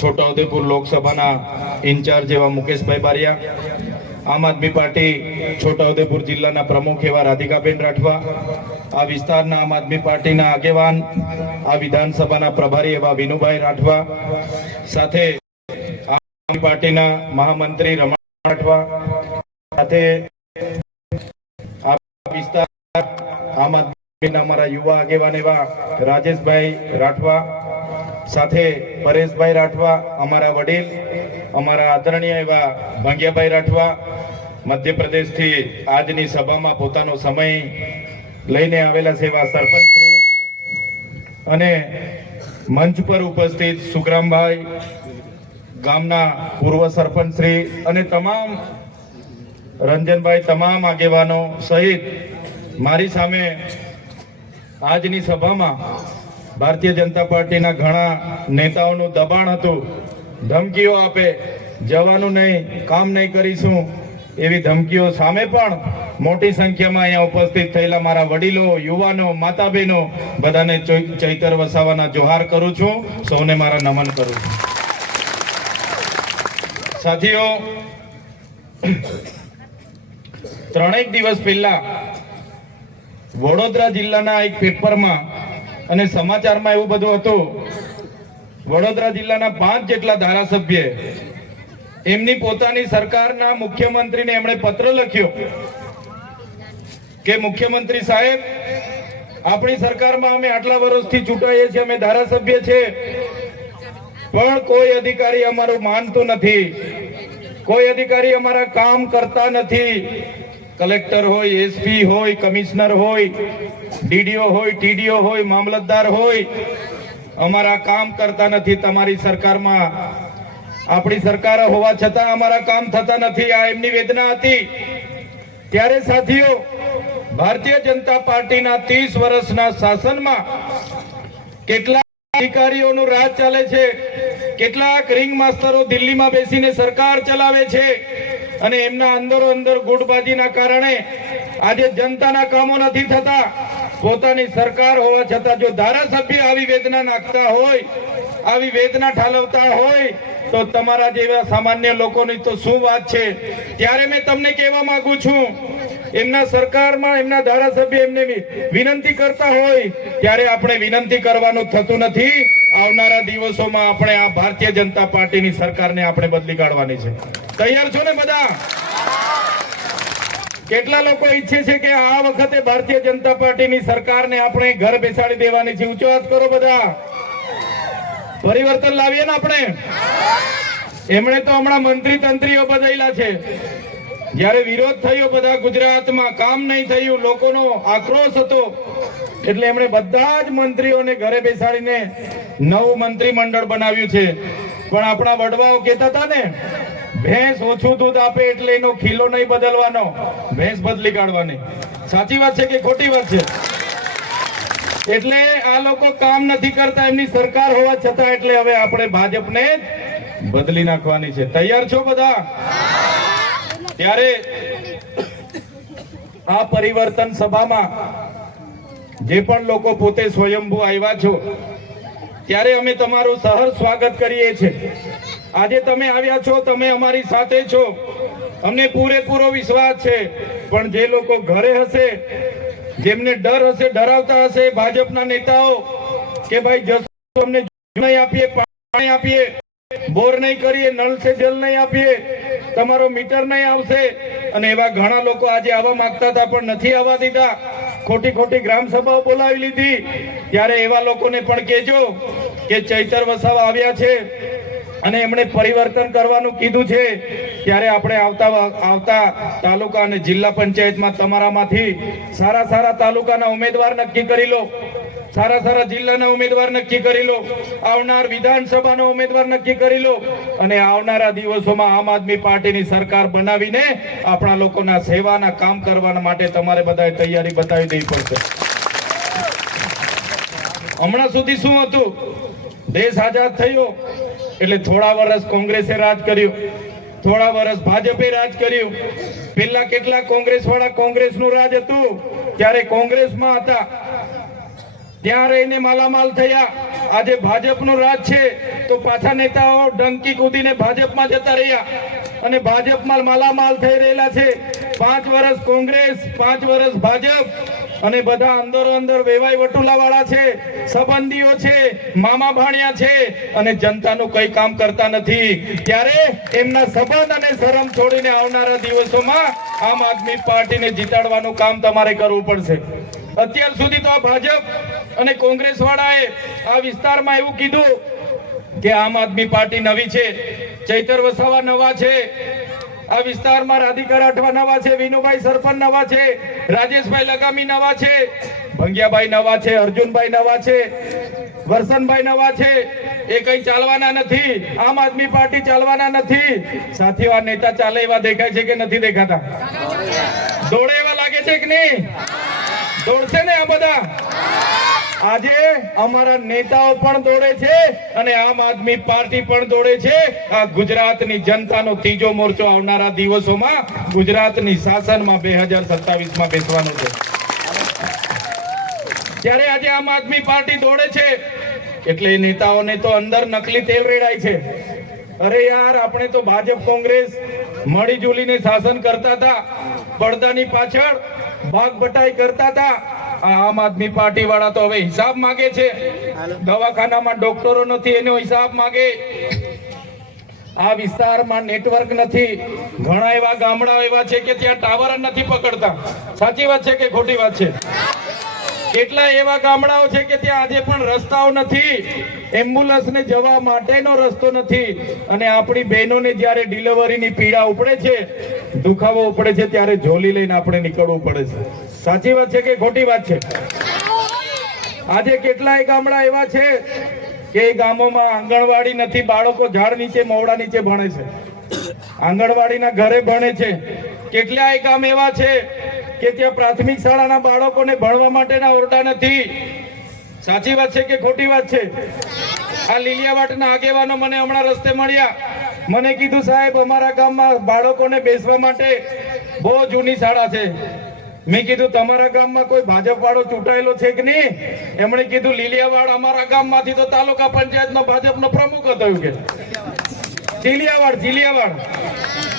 છોટાઉદેપુર લોકસભાના ઇન્ચાર્જ એવા મુકેશભાઈ બારિયા, આમ આદમી પાર્ટી છોટાઉદેપુર જિલ્લાના પ્રમુખ એવા રાધિકાબેન રાઠવા, આ વિસ્તારના આમ આદમી પાર્ટીના આગેવાન, આ વિધાનસભાના પ્રભારી એવા વિનુભાઈ રાઠવા, સાથે આમ આદમી પાર્ટીના મહામંત્રી રમણ રાઠવા, સાથે આ વિસ્તાર આમ આદમી અમારા યુવા આગેવાન એવા રાજેશભાઈ રાઠવા સાથે પરેશભાઈ રાઠવા, અમારા વડીલ, અમારા આદરણીય એવા ભંગ્યાભાઈ રાઠવા, મધ્યપ્રદેશથી આજની સભામાં પોતાનો સમય લઈને આવેલા છે એવા સરપંચ. અને મંચ પર ઉપસ્થિત સુખરામભાઈ, ગામના પૂર્વ સરપંચ શ્રી અને તમામ રંજનભાઈ, તમામ આગેવાનો સહિત મારી સામે આજની સભામાં ભારતીય જનતા પાર્ટીના ઘણા નેતાઓનું દબાણ હતું. ધમકીઓ આપે. જવાનું નહીં, કામ નહીં કરીશું એવી ધમકીઓ સામે પણ મોટી સંખ્યામાં અહીંયા ઉપસ્થિત થયેલા મારા વડીલો, યુવાનો માતા બહેનો બધાને ચૈતર વસાવાના જોહાર કરું છું. સૌને મારા નમન કરું છું. સાથીઓ, ત્રણેક દિવસ પહેલા વડોદરા જિલ્લાના એક પેપરમાં અને સમાચારમાં એવું બધું હતું, વડોદરા જિલ્લાના પાંચ જેટલા ધારાસભ્ય, એમની પોતાની સરકારના મુખ્યમંત્રીને એમણે પત્ર લખ્યો કે, મુખ્યમંત્રી સાહેબ, આપણી સરકારમાં અમે આટલા વર્ષથી ચૂંટાઈએ છીએ, અમે ધારાસભ્ય છે, પણ કોઈ અધિકારી અમારું માનતું નથી, કોઈ અધિકારી અમારા કામ કરતા નથી. કલેક્ટર હોય, એસપી હોય, કમિશનર હોય ડીડીઓ હોય, ટીડીઓ હોય, મામલતદાર હોય, અમારા કામ કરતા નથી તમારી સરકારમાં. આપણી સરકાર હોવા છતાં અમારા કામ થતા નથી. આ એમની વેદના હતી. ત્યારે સાથીઓ, ભારતીય જનતા પાર્ટીના ત્રીસ વર્ષના શાસનમાં કેટલા અધિકારીઓનું રાજ ચાલે છે, કેટલાક રિંગ માસ્ટરો દિલ્હીમાં બેસીને સરકાર ચલાવે છે અને એમના અંદરો અંદર ગુટબાજીના કારણે આજે જનતાના કામો નથી થતા. પોતાની સરકાર હોવા છતાં જો ધારાસભ્ય આવી વેદના નાખતા હોય, આવી વેદના ઠાલવતા હોય, તો તમારા જેવા સામાન્ય લોકોની તો શું વાત છે? ત્યારે મેં તમને કહેવા માંગુ છું, એમના સરકારમાં, એમના ધારાસભ્ય એમને વિનંતી કરતા હોય, ત્યારે આપણે વિનંતી કરવાનું થતું નથી. આવનારા દિવસોમાં આપણે આ ભારતીય જનતા પાર્ટીની સરકારને આપણે બદલી કાઢવાની છે. તૈયાર છો ને બધા? કેટલા લોકો ઈચ્છે છે કે આ વખતે ભારતીય જનતા પાર્ટીની સરકારને આપણે ઘર બેસાડી દેવાની છે? ઊંચો હાથ કરો બધા. પરિવર્તન લાવીએ ને આપણે? એમણે તો હમણાં મંત્રી તંત્રીઓ બદલેલા છે. જ્યારે વિરોધ થયો બધા ગુજરાતમાં, કામ નહીં થયું, લોકોનો આક્રોશ હતો. એટલે એમણે બધા જ મંત્રીઓને ઘરે બેસાડીને નવું મંત્રીમંડળ બનાવ્યું છે. પણ આપણા વડવાઓ કહેતા હતા ને ભેંસ ઓછું દૂધ આપે એટલે એનો ખીલો નહીં બદલવાનો. ભેંસ બદલી કાઢવાની. સાચી વાત છે કે ખોટી વાત છે? એટલે આ લોકો કામ નથી કરતા, એમની સરકાર હોવા છતાં એટલે હવે આપણે ભાજપને બદલી નાખવાની છે. તૈયાર છો બધા? ત્યારે આ પરિવર્તન સભામાં જે પણ લોકો પોતે સ્વયંભૂ આવ્યા છો, ત્યારે અમે તમારું સહર સ્વાગત કરીએ છીએ. આજે તમે આવ્યા છો, તમે અમારી સાથે છો. અમને પૂરેપૂરો વિશ્વાસ છે. પણ જે લોકો ઘરે હશે, જેમને ડર હશે, ડરાવતા હશે, ભાજપના નેતાઓ કે ભાઈ જશો અમને નહીં આપીએ, પાણી આપીએ, બોર નહીં કરીએ, નળ સે જલ નહીં આપીએ, તમારો મીટર નહીં આવશે. અને એવા ઘણા લોકો આજે આવવા માંગતા હતા, પણ નથી આવવા દીધા. ખોટી ખોટી ગ્રામ સભાઓ બોલાવી લીધી. ત્યારે એવા લોકોને પણ કહેજો કે ચૈતર વસાવા આવ્યા છે. અને એમણે પરિવર્તન કરવાનું કીધું છે. ત્યારે આપણે આવતા આવતા તાલુકા અને જિલ્લા પંચાયતમાં તમારામાંથી સારા સારા તાલુકાના ઉમેદવાર નક્કી કરી લો. સારા સારા જિલ્લાના ઉમેદવાર નક્કી કરી લો. આવનાર વિધાનસભાનો ઉમેદવાર નક્કી કરી લો. અને આવનારા દિવસોમાં આમ આદમી પાર્ટીની સરકાર બનાવીને આપણા લોકોના સેવાના કામ કરવા માટે તમારે બધાએ તૈયારી બતાવી દેવી પડશે. હમણાં સુધી શું હતું? દેશ આઝાદ થયો. એટલે થોડા વર્ષ કોંગ્રેસે રાજ કર્યું. થોડા વર્ષ ભાજપે રાજ કર્યું. પેલા કેટલા કોંગ્રેસ વાળા કોંગ્રેસનું રાજ હતું? ત્યારે કોંગ્રેસમાં હતા. ત્યાં રહીને માલામાલ થયા. આજે ભાજપનું રાજ છે. તો પાછા નેતાઓ ડંકી કૂદીને ભાજપમાં જતા રહ્યા. અને ભાજપમાં માલામાલ થઈ રહેલા છે. પાંચ વર્ષ કોંગ્રેસ, પાંચ વર્ષ ભાજપ. અને બધા અંદરો અંદર વેવાય વટુલા વાળા છે, સંબંધીઓ છે, મામા ભાણિયા છે, અને જનતાનું કઈ કામ કરતા નથી. ત્યારે એમના સંબંધ અને શરમ છોડીને આવનારા દિવસોમાં આમ આદમી પાર્ટીને જીતાડવાનું કામ તમારે કરવું પડશે. અત્યાર સુધી તો આ ભાજપ અને કોંગ્રેસ વાળાએ આ વિસ્તારમાં એવું કીધું કે આમ આદમી પાર્ટી નવી છે, ચૈતર વસાવા નવા છે આ વિસ્તારમાં રાધિકા રાઠવા નવા છે, વિનુભાઈ સરપંચ નવા છે, રાજેશભાઈ લગામી નવા છે, ભંગિયાભાઈ નવા છે, અર્જુનભાઈ નવા છે, વરસનભાઈ નવા છે, એ કઈ ચાલવાના નથી, આમ આદમી પાર્ટી ચાલવાના નથી. સાથીઓ, આ નેતા ચાલે એવા દેખાય છે કે નથી દેખાતા? દોડે એવા લાગે છે કે નહીં? દોડશે ને આ બધા? આજે અમારા નેતાઓ પણ દોડે છે અને આમ આદમી પાર્ટી પણ દોડે છે. આ ગુજરાતની જનતાનો ત્રીજો મોરચો આવનારા દિવસોમાં ગુજરાતની શાસનમાં બે હજાર બેસવાનો છે. ત્યારે આજે આમ આદમી પાર્ટી દોડે છે, એટલે નેતાઓને તો અંદર નકલી તેલ રેડાય છે. અરે યાર, આપણે તો ભાજપ કોંગ્રેસ મળી જુલીને શાસન કરતા હતા, પડદાની પાછળ ભાગ બટાઈ કરતા હતા આમ આદમી પાર્ટી વાળા તો હવે હિસાબ માંગે છે. દવાખાનામાં ડોક્ટરો નથી એનો હિસાબ માંગે. આ વિસ્તારમાં નેટવર્ક નથી. ઘણા એવા ગામડા એવા છે કે ત્યાં ટાવર નથી પકડતા. સાચી વાત છે કે ખોટી વાત છે? કેટલા એવા ગામડાઓ છે કે ત્યાં આજે પણ રસ્તાઓ નથી, એમ્બ્યુલન્સને જવા માટેનો રસ્તો નથી, અને આપણી બહેનોને જ્યારે ડિલિવરીની પીડા ઉપડે છે, દુખાવો ઉપડે છે, ત્યારે ઝોલી લઈને આપણે નીકળવું પડે છે. સાચી વાત છે કે ખોટી વાત છે? આજે કેટલાય ગામડા એવા છે કે એ ગામોમાં આંગણવાડી નથી, બાળકો ઝાડ નીચે, મોવડા નીચે ભણે છે. આંગણવાડીના ઘરે ભણે છે. કેટલાય ગામ એવા છે કે ત્યાં પ્રાથમિક શાળાના બાળકોને ભણવા માટેના ઓરડા નથી. સાચી વાત છે કે ખોટી વાત છે? આ લીલિયાવાટના આગેવાનો મને હમણાં રસ્તે મળ્યા. મને કીધું, સાહેબ, અમારા ગામમાં બાળકોને બેસવા માટે બહુ જૂની શાળા છે. મેં કીધું, તમારા ગામમાં કોઈ ભાજપ વાળો ચૂંટાયેલો છે કે નહીં? એમણે કીધું, લીલિયાવાડ અમારા ગામમાંથી તો તાલુકા પંચાયતનો ભાજપનો પ્રમુખ હતો. કે. લીલિયાવાડ ચીલિયાવાડ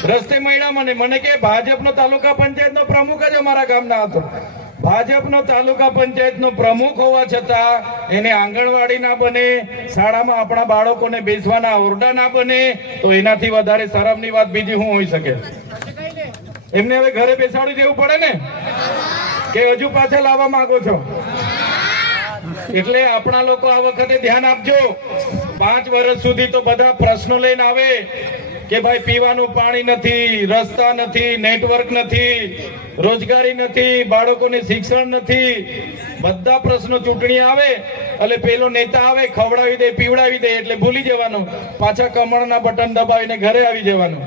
રસ્તે મળ્યા મને. મને કે ભાજપનો તાલુકા પંચાયતનો પ્રમુખ જ અમારા ગામના હતો. ભાજપનો તાલુકા પંચાયતનો પ્રમુખ હોવા છતાં એને આંગણવાડી ના બને, શાળામાં આપણા બાળકોને બેસવાના ઓરડા ના બને, તો એનાથી વધારે શરમની વાત બીજી શું હોઈ શકે? એમને હવે ઘરે બેસાડી દેવું પડે ને? કે હજુ પાછા લાવવા માંગો છો? એટલે આપણા લોકો આ વખતે ધ્યાન આપજો. પાંચ વર્ષ સુધી તો બધા પ્રશ્નો લઈને આવે. કે ભાઈ, પીવાનું પાણી નથી, રસ્તા નથી, નેટવર્ક નથી, રોજગારી નથી, બાળકોને શિક્ષણ નથી. બધા પ્રશ્નો ચૂંટણી આવે, એટલે પેલો નેતા આવે, ખવડાવી દે, પીવડાવી દે, એટલે ભૂલી જવાનું. પાછા કમળના બટન દબાવીને ઘરે આવી જવાનું.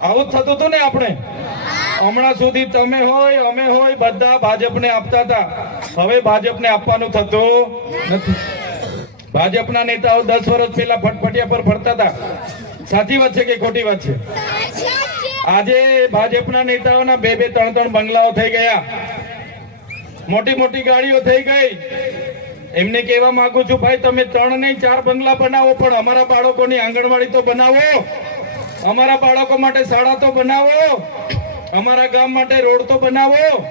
આવું થતું હતું ને આપણે? હમણાં સુધી તમે હોય, અમે હોય, બધા ભાજપને આપતા હતા. હવે ભાજપને આપવાનું થતું નથી. ભાજપના નેતાઓ દસ વર્ષ પહેલા ફટફટિયા પર ફરતા હતા. સાચી વાત છે કે ખોટી વાત છે? આજે ભાજપના નેતાઓના બે બે ત્રણ ત્રણ બંગલાઓ થઈ ગયા. મોટી મોટી ગાડીઓ થઈ ગઈ. એમને કહેવા માંગુ છું, ભાઈ, તમે ત્રણ નહીં, ચાર બંગલા બનાવો, પણ અમારા બાળકોની આંગણવાડી તો બનાવો. અમારા બાળકો માટે શાળા તો બનાવો. અમારા ગામ માટે રોડ તો બનાવો.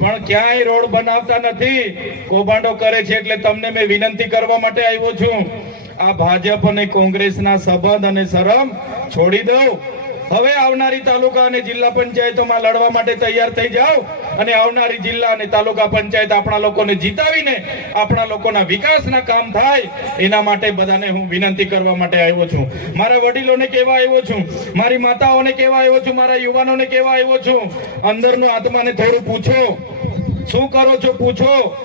પણ ક્યાંય રોડ બનાવતા નથી. કૌભાંડો કરે છે એટલે તમને મેં વિનંતી કરવા માટે આવ્યો છું. આ ભાજપ અને કોંગ્રેસના સંબંધ અને શરમ છોડી દો હવે આવનારી તાલુકા અને જિલ્લા પંચાયતોમાં લડવા માટે તૈયાર થઈ જાઓ અને આવનારી જિલ્લા અને તાલુકા પંચાયત આપણા લોકોને જીતાવીને આપણા લોકોના વિકાસના કામ થાય એના માટે બધાને હું વિનંતી કરવા માટે આવ્યો છું. મારા વડીલોને કહેવા આવ્યો છું, મારી માતાઓને કહેવા આવ્યો છું, મારા યુવાનોને કહેવા આવ્યો છું, અંદરનો આત્માને થોડું પૂછો. શું કરો છો? પૂછો.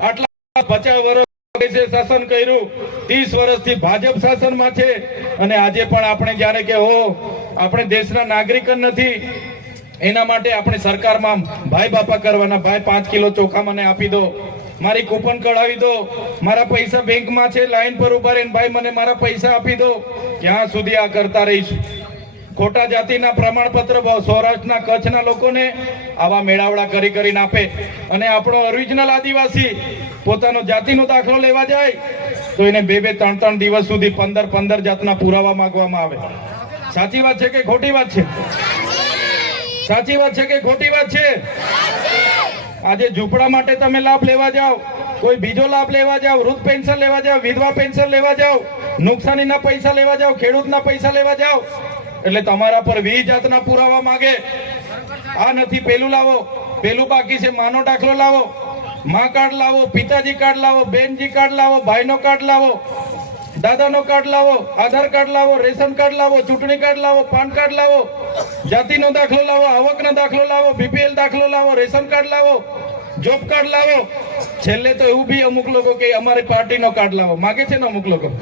આટલા પચાસ વર્ષ કોંગ્રેસે શાસન કર્યું, ત્રીસ વર્ષથી ભાજપ શાસનમાં છે. અને આજે પણ આપણે જાણે કે, હો, આપણે દેશના નાગરિક નથી. એના માટે આપણે સરકારમાં ભાઈ બાપા કરવાના, ભાઈ પાંચ કિલો ચોખા મને આપી દો. મારી કૂપન કઢાવી દો. મારા પૈસા બેંકમાં છે, લાઈન પર ઊભા રહીને ભાઈ મને મારા પૈસા આપી દો. ક્યાં સુધી આ કરતા રહીશ. ખોટા જાતિના પ્રમાણપત્ર સૌરાષ્ટ્રના કચ્છના લોકોને આવા મેળાવડા કરી કરીને આપે. અને આપણો ઓરિજિનલ આદિવાસી પોતાનો જાતિનો દાખલો લેવા જાય, તો એને બે બે, ત્રણ ત્રણ દિવસ સુધી પંદર પંદર જાતના પુરાવા માંગવામાં આવે. સાચી વાત છે કે ખોટી વાત છે? સાચી વાત છે કે ખોટી વાત છે? આજે ઝૂંપડા માટે તમે લાભ લેવા જાઓ, કોઈ બીજો લાભ લેવા જાઓ, વૃદ્ધ પેન્શન લેવા જાઓ, વિધવા પેન્શન લેવા જાઓ, નુકસાનીના પૈસા લેવા જાઓ, ખેડૂતના પૈસા લેવા જાઓ, એટલે તમારા પર વી જાતના પુરાવા માંગે. આ નથી, પેલું લાવો, પેલું બાકી છે, માનો દાખલો લાવો. માં કાર્ડ લાવો પિતાજી કાર્ડ લાવો બેનજી કાર્ડ લાવો ભાઈનો કાર્ડ લાવો દાદાનો કાર્ડ લાવો આધાર કાર્ડ લાવો રેશન કાર્ડ લાવો ચૂંટણી કાર્ડ લાવો પાન કાર્ડ લાવો જાતિનો દાખલો લાવો આવકનો દાખલો લાવો બીપીએલ દાખલો લાવો રેશન કાર્ડ લાવો જોબ કાર્ડ લાવો છેલ્લે તો એવું બી અમુક લોકો કે અમારે પાર્ટીનો કાર્ડ લાવો માગે છે ને અમુક લોકો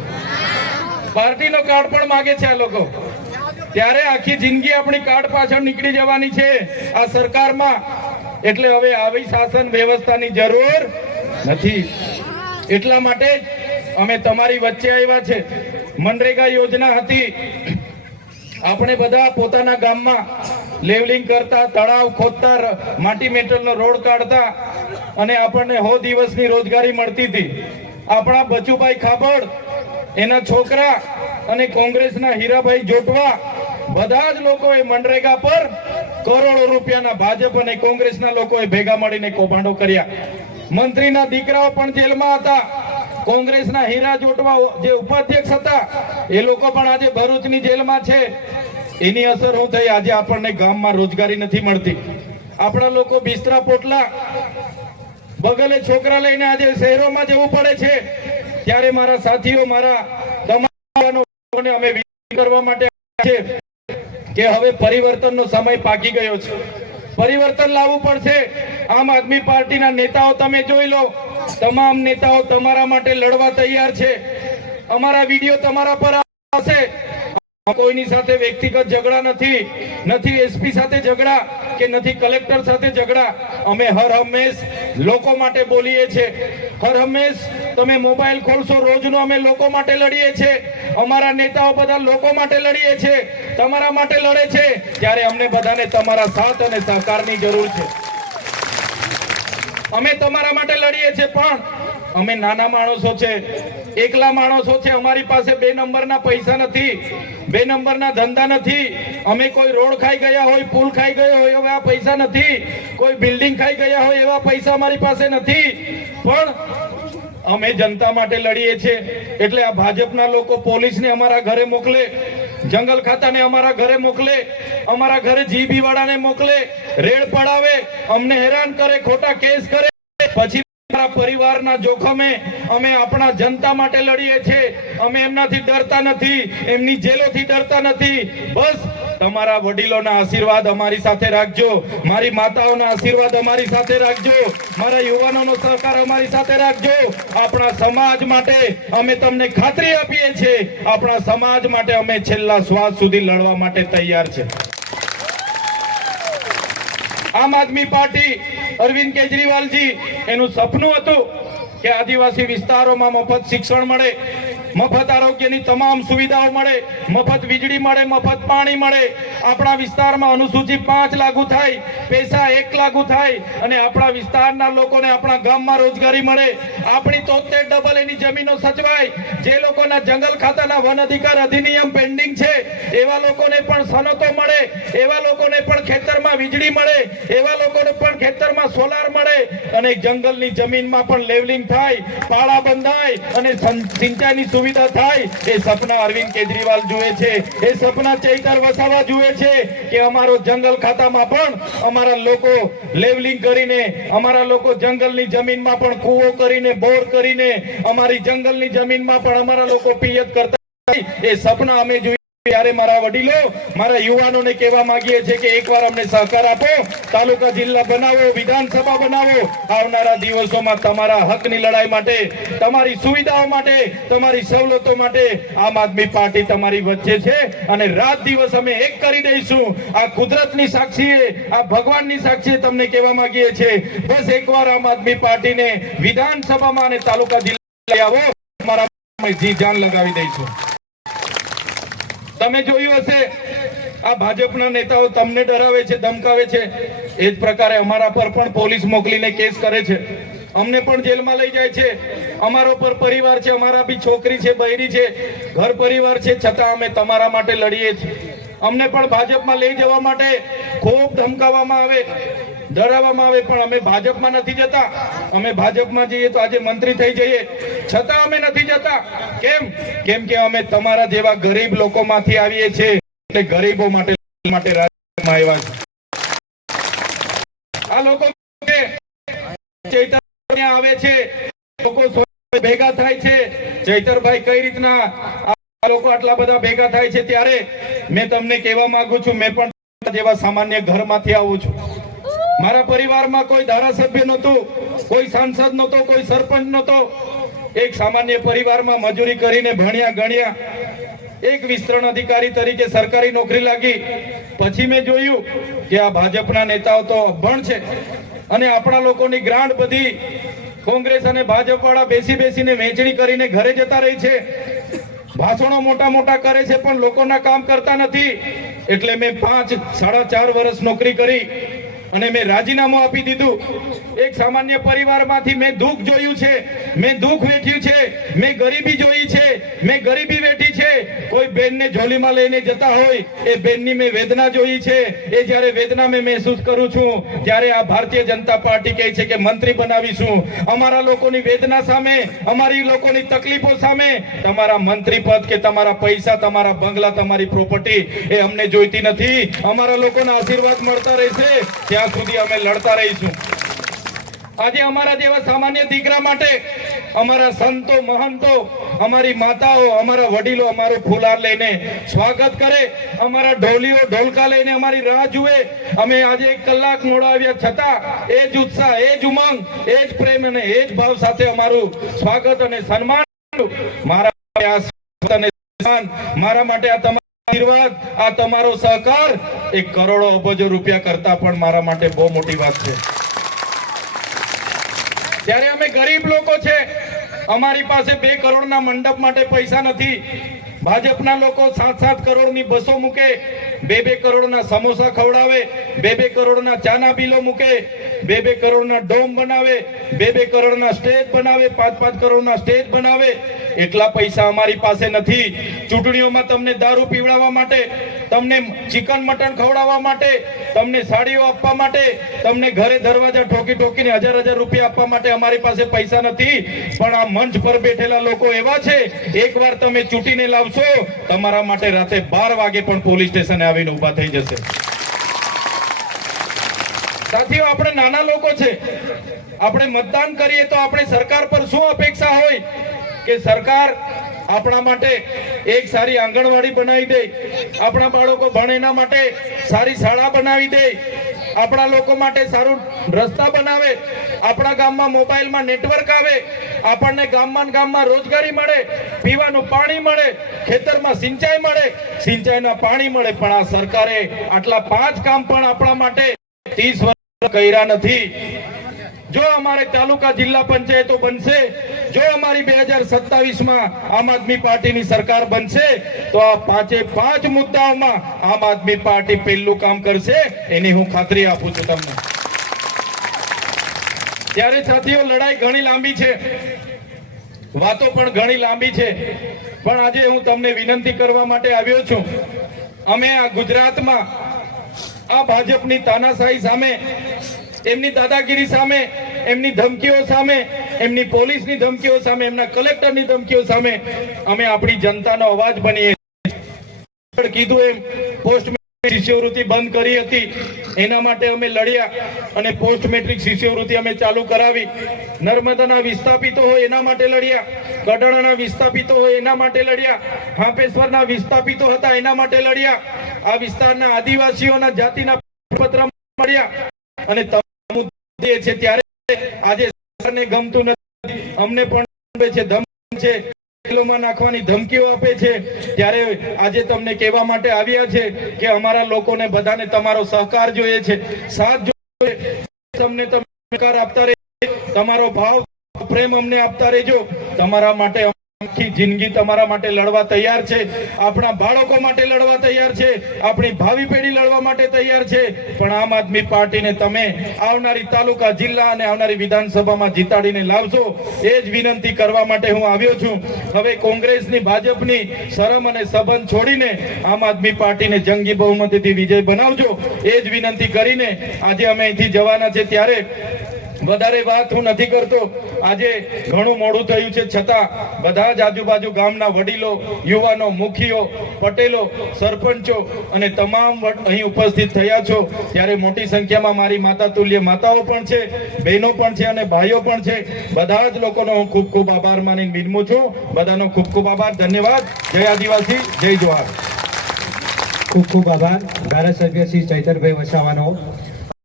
પાર્ટીનો કાર્ડ પણ માગે છે આ લોકો ત્યારે આખી જિંદગી આપણી કાર્ડ પાછળ નીકળી જવાની છે આ સરકારમાં એટલે હવે આવી શાસન વ્યવસ્થાની જરૂર નથી. એટલા માટે અમે તમારી વચ્ચે આવ્યા છે. મનરેગા યોજના હતી. આપણે બધા પોતાના ગામમાં લેવલિંગ કરતા, તળાવ ખોદતા માટી મેટલનો રોડ કાઢતા અને આપણને હો દિવસની રોજગારી મળતી હતી. આપણા બચુભાઈ ખાબડ એના છોકરા અને કોંગ્રેસના હીરાભાઈ જોટવા, બધા જ લોકોએ મનરેગા પર કરોડો રૂપિયાના ભાજપ અને કોંગ્રેસના લોકોએ ભેગા મળીને કૌભાંડો કર્યા. મંત્રીના દીકરાઓ પણ જેલમાં હતા. કોંગ્રેસના હીરા જોટવા જે ઉપાધ્યક્ષ હતા, એ લોકો પણ આજે ભરૂચની જેલમાં છે. એની અસર હું થઈ? આજે આપણને ગામમાં રોજગારી નથી મળતી. આપણા લોકો બિસ્તરા પોટલા. બગલે છોકરા લઈને આજે શહેરોમાં જવું પડે છે. ત્યારે મારા સાથીઓ, મારા તમામ અમે કરવા માટે છે કે હવે પરિવર્તનનો સમય પાકી ગયો છે. પરિવર્તન લાવવું પડશે. આમ આદમી પાર્ટીના નેતાઓ તમે જોઈ લો. તમામ નેતાઓ તમારા માટે લડવા તૈયાર છે. અમારા વીડિયો તમારા પર આવશે. કોઈની સાથે વ્યક્તિગત ઝઘડા નથી. નથી એસપી સાથે ઝઘડા કે નથી કલેક્ટર સાથે ઝઘડા. અમે હર હંમેશ લોકો માટે બોલીએ છીએ. હર હંમેશ તમે મોબાઈલ ખોલશો, રોજનો અમે લોકો માટે લડીએ છીએ. અમારા નેતાઓ બધા લોકો માટે લડીએ છીએ. તમારા માટે લડે છે, ત્યારે અમને બધાને તમારા સાથ અને સહકારની જરૂર છે. અમે તમારા માટે લડીએ છીએ, પણ અમે નાના માણસો છે, એકલા માણસો છે, અમારી પાસે બે નંબરના પૈસા નથી, બે નંબરના ધંધા નથી. અમે કોઈ રોડ ખાઈ ગયા હોય, પુલ ખાઈ ગયો હોય, એવા પૈસા નથી. કોઈ બિલ્ડિંગ ખાઈ ગયા હોય, એવા પૈસા અમારી પાસે નથી. પણ અમે જનતા માટે લડીએ છીએ, એટલે આ ભાજપના લોકો પોલીસને અમારા ઘરે મોકલે. જંગલ ખાતાને અમારા ઘરે મોકલે, અમારા ઘરે જીબી વાળાને મોકલે, રેડ પડાવે, અમને હેરાન કરે, ખોટા કેસ કરે. પછી અમારા પરિવારના જોખમે અમે આપણા જનતા માટે લડીએ છીએ. અમે એમનાથી ડરતા નથી, એમની જેલોથી ડરતા નથી. બસ તમારા વડીલોના આશીર્વાદ અમારી સાથે રાખજો. મારી માતાઓના આશીર્વાદ અમારી સાથે રાખજો. મારા યુવાનોનો સહકાર અમારી સાથે રાખજો. આપણા સમાજ માટે અમે તમને ખાતરી આપીએ છીએ. આપણા સમાજ માટે અમે છેલ્લા શ્વાસ સુધી લડવા માટે તૈયાર છે. આમ આદમી પાર્ટી અરવિંદ કેજરીવાલજી, એનું સપનું હતું કે આદિવાસી વિસ્તારોમાં મફત શિક્ષણ મળે. મફત આરોગ્યની તમામ સુવિધાઓ મળે, મફત વીજળી મળે, મફત પાણી મળે. આપણા વિસ્તારમાં અનુસૂચિત પાંચ લાગુ થાય, પૈસા એક લાગુ થાય અને આપણા વિસ્તારના લોકોને આપણા ગામમાં રોજગારી મળે. આપણી તોતેર ડબલ એની જમીનો સચવાય. જે લોકોના જંગલ ખાતાના વન અધિકાર અધિનિયમ પેન્ડિંગ છે, એવા લોકોને પણ સનતો મળે, એવા લોકોને પણ ખેતરમાં વીજળી મળે, એવા લોકોને પણ ખેતરમાં સોલાર મળે અને જંગલની જમીનમાં પણ લેવલિંગ થાય, પાળા બંધાય અને સિંચાઈની સુવિધા થાય, એ સપના અરવિંદ કેજરીવાલ જુએ છે. એ સપના ચૈતર વસાવા જુએ છે કે અમારો જંગલ ખાતામાં પણ અમારા લોકો લેવલિંગ કરીને, અમારા લોકો જંગલની જમીનમાં પણ કૂવો કરીને, બોર કરીને, અમારી જંગલની જમીનમાં પણ અમારા લોકો પિયત કરતા એ સપના અમે જોઈએ ત્યારે મારા વડીલો, મારા યુવાનોને કહેવા માંગીએ છીએ કે એકવાર અમને સહકાર આપો, તાલુકા જિલ્લા બનાવો, વિધાનસભા બનાવો. આવનારા દિવસોમાં તમારા હકની લડાઈ માટે, તમારી સુવિધાઓ માટે, તમારી સવલતો માટે આમ આદમી પાર્ટી તમારી વચ્ચે છે અને રાત દિવસ અમે એક કરી દઈશું. આ કુદરતની સાક્ષીએ, આ ભગવાનની સાક્ષીએ તમને કહેવા માંગીએ છીએ, બસ એકવાર આમ આદમી પાર્ટીને વિધાનસભામાં અને તાલુકા જિલ્લા આવો અમારા જી જાન લગાવી દઈશું. તમે જોયું હશે, આ ભાજપના નેતાઓ તમને ડરાવે છે, ધમકાવે છે. એ જ પ્રકારે અમારા પર પણ પોલીસ મોકલીને કેસ કરે છે. અમને પણ જેલમાં લઈ જાય છે. અમારો પર પરિવાર છે, અમારા બી છોકરી છે, બૈરી છે. ઘર પરિવાર છે, છતાં અમે તમારા માટે લડીએ છીએ. અમને પણ ભાજપમાં લઈ જવા માટે ખૂબ ધમકાવવામાં આવે. ડરાવવામાં આવે, પણ અમે ભાજપમાં નથી જતા. અમે ભાજપમાં જઈએ તો આજે મંત્રી થઈ જઈએ. છતાં અમે નથી જતા. કેમ? કેમ કે અમે તમારા જેવા ગરીબ લોકોમાંથી આવીએ છીએ. એટલે ગરીબો માટે માટે રાજ્યમાં આવ્યા છે. આ લોકો ચૈતન્ય આવે છે. લોકો ભેગા થાય છે. ચૈતરભાઈ કઈ રીતના આ લોકો આટલા બધા ભેગા થાય છે ત્યારે મેં તમને કહેવા માંગુ છું, મેં પણ જેવા સામાન્ય ઘરમાંથી આવું છું. મારા પરિવારમાં કોઈ ધારાસભ્ય નહોતું, કોઈ સાંસદ નહોતો, કોઈ સરપંચ નહોતો. એક સામાન્ય પરિવારમાં મજૂરી કરીને ભણ્યા, ગણ્યા. એક વિસ્તરણ અધિકારી તરીકે સરકારી નોકરી લાગી. પછી મેં જોયું કે આ ભાજપના નેતાઓ તો અભણ છે. અને આપણા લોકોની ગ્રાન્ટ બધી કોંગ્રેસ અને ભાજપ વાળા બેસી બેસીને વહેંચણી કરીને ઘરે જતા રહી છે. ભાષણો મોટા મોટા કરે છે, પણ લોકોના કામ કરતા નથી. એટલે મેં પાંચ, સાડા ચાર વર્ષ નોકરી કરી. અને મેં રાજીનામું આપી દીધું. એક સામાન્ય પરિવારમાંથી મેં દુઃખ જોયું છે. મેં દુઃખ વેઠ્યું છે. મેં ગરીબી જોઈ છે. મેં ગરીબી વેઠી છે. કોઈ બેનને ઝોલીમાં લઈને જતા હોય, એ બેનની મેં વેદના જોઈ છે. એ જ્યારે વેદના મેં મહેસૂસ કરું છું, ત્યારે આ ભારતીય જનતા પાર્ટી કહે છે કે મંત્રી બનાવીશું. અમારા લોકોની વેદના સામે, અમારી લોકોની તકલીફો સામે, તમારા મંત્રી પદ કે તમારા પૈસા, તમારા બંગલા, તમારી પ્રોપર્ટી એ અમને જોઈતી નથી. અમારા લોકોના આશીર્વાદ મળતા રહેશે. ત્યાં સુધી અમે લડતા રહીશું. આજે અમારા જેવા સામાન્ય દીકરા માટે અમારા સંતો, મહંતો, અમારી માતાઓ, અમારા વડીલો અમારું ફુલાર લઈને સ્વાગત કરે. અમારા ઢોલીઓ ઢોલકા લઈને અમારી રાહ જુએ. અમે આજે એક કલાક મોડા છતાં એ જ ઉત્સાહ, એ જ ઉમંગ, એ જ પ્રેમ અને એ જ ભાવ સાથે અમારું સ્વાગત અને સન્માન. મારા મારા માટે આ આશીર્વાદ, આ તમારો સહકાર. એક કરોડો અબજો રૂપિયા કરતા પણ મારા માટે બહુ મોટી વાત છે. ત્યારે અમે ગરીબ લોકો છે, અમારી પાસે બે કરોડના મંડપ માટે પૈસા નથી. ભાજપના લોકો સાત સાત કરોડની બસો મૂકે. બે બે કરોડના સમોસા ખવડાવે, બે બે કરોડના ચાના બિલો મૂકે, બે બે કરોડના ડોમ બનાવે, બે બે કરોડના સ્ટેજ બનાવે, પાંચ પાંચ કરોડના સ્ટેજ બનાવે. એટલા પૈસા અમારી પાસે નથી. ચૂંટણીઓમાં તમને દારૂ પીવડાવવા માટે તમને ચિકન મટન ખવડાવવા માટે, તમને સાડીઓ આપવા માટે, તમને ઘરે દરવાજા ઠોકી ઠોકીને હજાર હજાર રૂપિયા આપવા માટે અમારી પાસે પૈસા નથી. પણ આ મંચ પર બેઠેલા લોકો એવા છે, એકવાર તમે ચૂંટીને લાવશો, તમારા માટે રાતે બાર વાગે પણ પોલીસ સ્ટેશને આવીને ઊભા થઈ જશે. સાથીઓ, આપણે નાના લોકો છે. આપણે મતદાન કરીએ તો આપણે સરકાર પર શું અપેક્ષા હોય? કે સરકાર આપણા માટે એક સારી આંગણવાડી બનાવી દે. આપણા બાળકો ભણે એના માટે સારી શાળા બનાવી દે. આપણા લોકો માટે સારું રસ્તા બનાવે. આપણા ગામમાં મોબાઈલમાં નેટવર્ક આવે. આપણને ગામમાં ગામમાં રોજગારી મળે. પીવાનું પાણી મળે. ખેતરમાં સિંચાઈ મળે. સિંચાઈના પાણી મળે. પણ આ સરકારે આટલા પાંચ કામ પણ આપણા માટે ત્રીસ વર્ષ કર્યા નથી. જો અમારે તાલુકા જિલ્લા પંચાયતો બનશે જો અમારી બે હજાર સત્તાવીસમાં આમ આદમી પાર્ટીની સરકાર બનશે, તો આ પાંચે પાંચ મુદ્દાઓમાં આમ આદમી પાર્ટી પહેલું કામ કરશે, એની હું ખાતરી આપું છું તમને. ત્યારે સાથીઓ, લડાઈ ઘણી લાંબી છે. વાતો પણ ઘણી લાંબી છે. પણ આજે હું તમને વિનંતી કરવા માટે આવ્યો છું. અમે આ ગુજરાતમાં આ ભાજપની તાનાશાહી સામે એમની દાદાગીરી સામે, એમની ધમકીઓ સામે, એમની પોલીસની ધમકીઓ સામે, એમના કલેક્ટરની ધમકીઓ સામે અમે આપણી જનતાનો અવાજ બનીએ કીધું એમ પોસ્ટ શિષ્યવૃત્તિ બંધ કરી હતી. એના માટે અમે લડ્યા અને પોસ્ટ મેટ્રિક શિષ્યવૃત્તિ અમે ચાલુ કરાવી. નર્મદાના વિસ્થાપિતો હોય એના માટે લડ્યા. કડાણાના વિસ્થાપિતો હોય એના માટે લડ્યા. હાપેશ્વરના વિસ્થાપિતો હતા એના માટે લડ્યા. આ વિસ્તારના આદિવાસીઓના જાતિના પત્ર મળ્યા અને છે ત્યારે આજે સરકારને ગમતું નથી. અમને પણ છે, ધમ છે નાખવાની ધમકીઓ આપે છે. ત્યારે આજે તમને કહેવા માટે આવ્યા છે કે અમારા લોકોને બધાને તમારો સહકાર જોઈએ છે. સાથ જોઈએ. તમને તમે સહકાર આપતા રહેજો. તમારો ભાવ, પ્રેમ અમને આપતા રહેજો. તમારા માટે જિંદગી તમારા માટે લડવા તૈયાર છે. આપણા બાળકો માટે લડવા તૈયાર છે. આપણી ભાવિ પેઢી લડવા માટે તૈયાર છે. પણ આમ આદમી પાર્ટીને તમે આવનારી તાલુકા, જિલ્લા અને આવનારી વિધાનસભામાં જીતાડીને લાવશો, એ જ વિનંતી કરવા માટે હું આવ્યો છું. હવે કોંગ્રેસની, ભાજપની શરમ અને સંબંધ છોડીને આમ આદમી પાર્ટીને જંગી બહુમતીથી વિજય બનાવજો, એ જ વિનંતી કરીને આજે અમે અહીંથી જવાના છે. ત્યારે વધારે વાત હું નથી કરતો. આજે ઘણું મોડું થયું છે. છતાં બધા જ આજુબાજુ ગામના વડીલો, યુવાનો, મુખીઓ, પટેલો, સરપંચો અને તમામ અહીં ઉપસ્થિત થયા છો. ત્યારે મોટી સંખ્યામાં મારી માતા તુલ્ય માતાઓ પણ છે, બહેનો પણ છે અને ભાઈઓ પણ છે. બધા જ લોકોનો હું ખૂબ ખૂબ આભાર માની વિનમું છું. બધાનો ખૂબ ખૂબ આભાર. ધન્યવાદ. જય આદિવાસી, જય જોહાર ખૂબ ખૂબ આભાર. ધારાસભ્ય શ્રી ચૈતરભાઈ વસાવાનો.